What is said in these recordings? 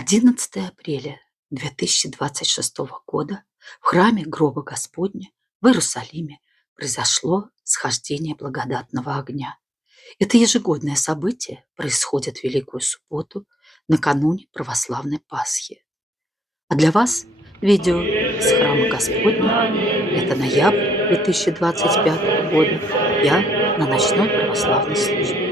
11 апреля 2026 года в храме Гроба Господня в Иерусалиме произошло схождение благодатного огня. Это ежегодное событие происходит в Великую Субботу накануне православной Пасхи. А для вас видео из храма Господня. Это ноябрь 2025 года. Я на ночной православной службе.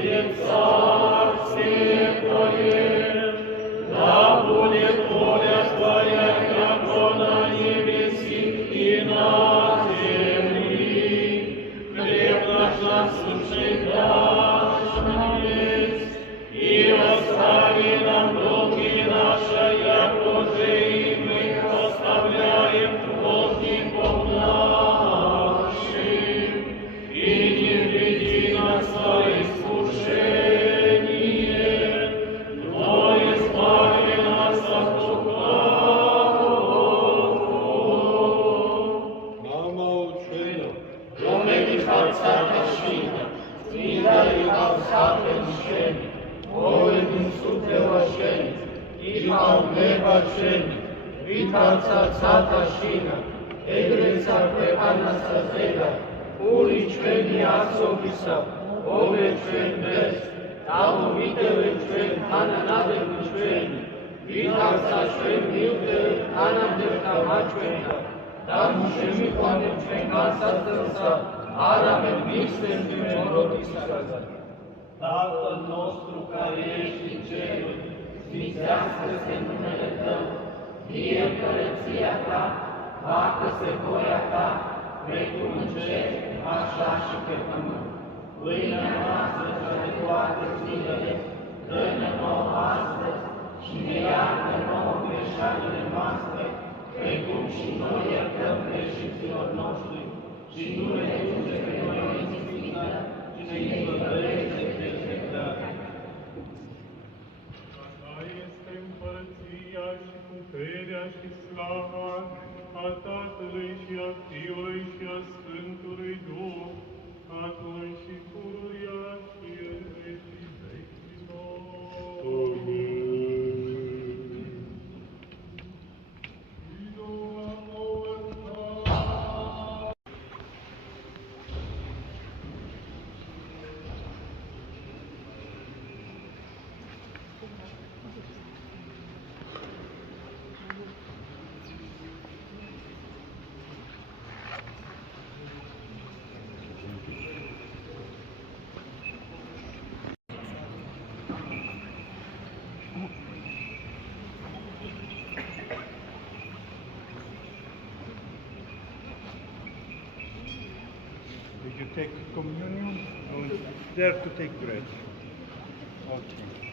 Tatăl nostru care ești în ceruri, sfințească-se numele Tău, fie împărăția Ta, facă-se voia Ta, precum în cer, așa și pe pământ. Pâinea noastră cea de toate zilele, dă-ne nouă astăzi și ne iartă nouă greșelile noastre, precum și noi iertăm greșiților noștri, și nu ne duce pe noi în ispită, ci ne izbăvește de păcate. Așa este împărăția și puterea și slava a Tatălui și a Fiului și a Sfântului Duh, acum și pururia și în vecii vecilor. Amin. Did you take communion? No, it's there to take bread. Okay.